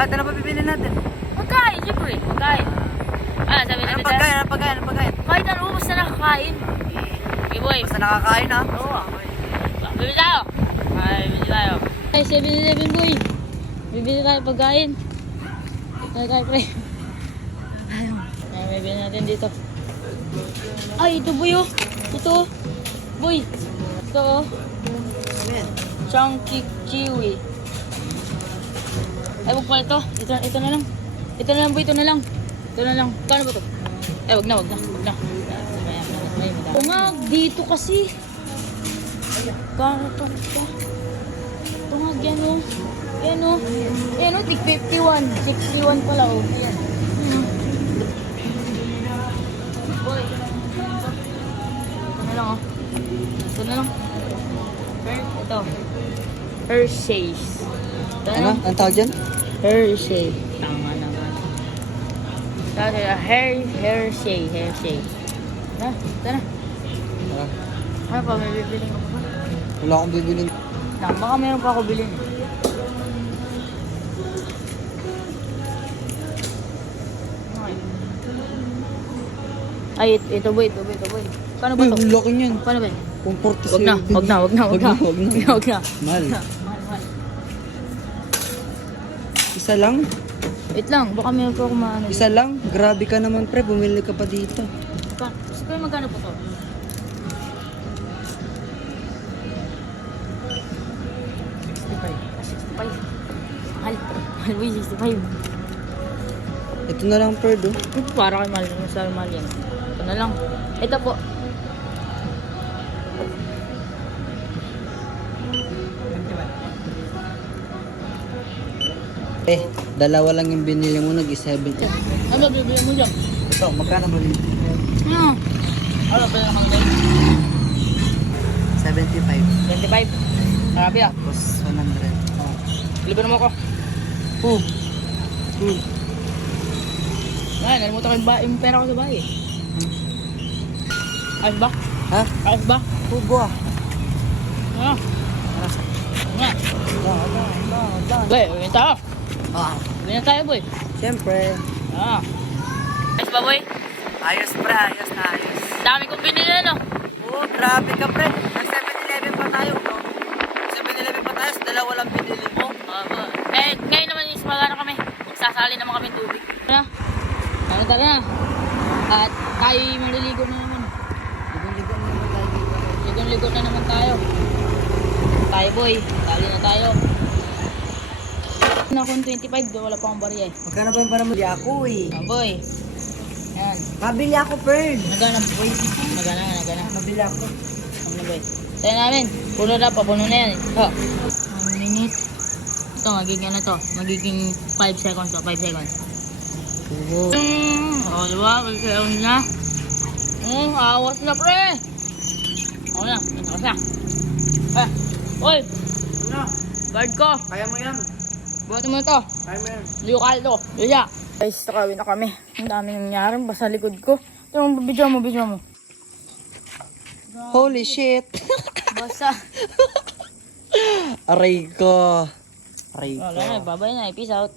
Bakit ano pa bibili natin? Pagkain, siyempre. Pagkain. Ah, sabi natin Anong pagkain? kahit ano, basta nakakain. Okay, boy. Basta nakakain ha? Oo. Bibili tayo. Ay, bibili tayo. Ay, 7-Eleven, boy. Bibili tayo pagkain. Tayo, pre. Ay, bibili natin dito. Ay, ito, boy, oh. Ito, oh. Boy. Ito, oh. Chunky kiwi. Ay, wag pala ito. Ito na lang. Ito na lang, boy. Ito na lang. Kano ba ito? Eh, wag na. Oo nga, dito kasi. Kano ito? Ito nga, yan o. Yan o, tig 51. 61 pala o. Yan. Boy. Ito na lang o. Ito na lang. Ito. Hershey's. Ito na lang. Ang tawag dyan? Hershey. Tama naman. Tapos Hershey. Na, ito na. Ano pa, may bibili ko pa? Wala akong bibili. Baka meron pa ako bilhin. Ay, ito boy. Paano ba ito? Laki niyan. Paano ba? Kung 47. Wag na. Mahal. Isa lang? Wait lang, baka meron pa ako maano. Isa lang? Grabe ka naman pre, bumili ka pa dito. Kasi kaya magkano po to? 65. Mahal boy, 65. Ito na lang per do. Para kay mahal, masarap mahal yan. Ito na lang. Ito po. Dalawa lang yung binili mo, nag-70. Ano bibili mo dyan? Ito, magkano ba dito? Ano ba yung hanggang? 75. 25. Marami ah. Tapos 100. Liban mo ako. Ay, nalimutan ko yung pera ko sa bahay. Ayos ba? Ha? Ayos ba? Hugo ah. Ano? Nga. Boy, uwi tayo. Uwi na tayo, boy. Siyempre. Ayos ba, boy? Ayos pre, ayos. Dami kong binili, no? Oo, grabe ka pre. Nag 7-Eleven pa tayo, no? 7-Eleven pa tayo, dalawa lang binili mo. Eh, ngayon naman is magano kami. Magsasali naman kami tubig. Tara na. At tayo maliligo na naman. Ligo na naman tayo. Tayo, boy. Sali na tayo. Na akong 25, wala pa akong bariya eh. Magkano ba yung para mo? Bili ako eh. Boy. Yan. Mabili ako, Fern. Nagana, boy. Nagana. Mabili ako. Ano, boy? Tayo namin. Puno na yan eh. 1 minute. Ito, magiging ano to? Magiging 5 seconds to. 5 seconds. Oo. Diba? Kaya na. Awas na, pre. Oo na. Awas na. Oy. Ano? Guard ko. Kaya mo yan. Buhat mo to. Kaya mo yan. Liyo kaldo. Liya. Guys, nakawin na kami. Ang daming nangyari. Basta likod ko. Ito, video mo. Holy shit. Basta. Aray ko. Wala na. Babay na. Peace out.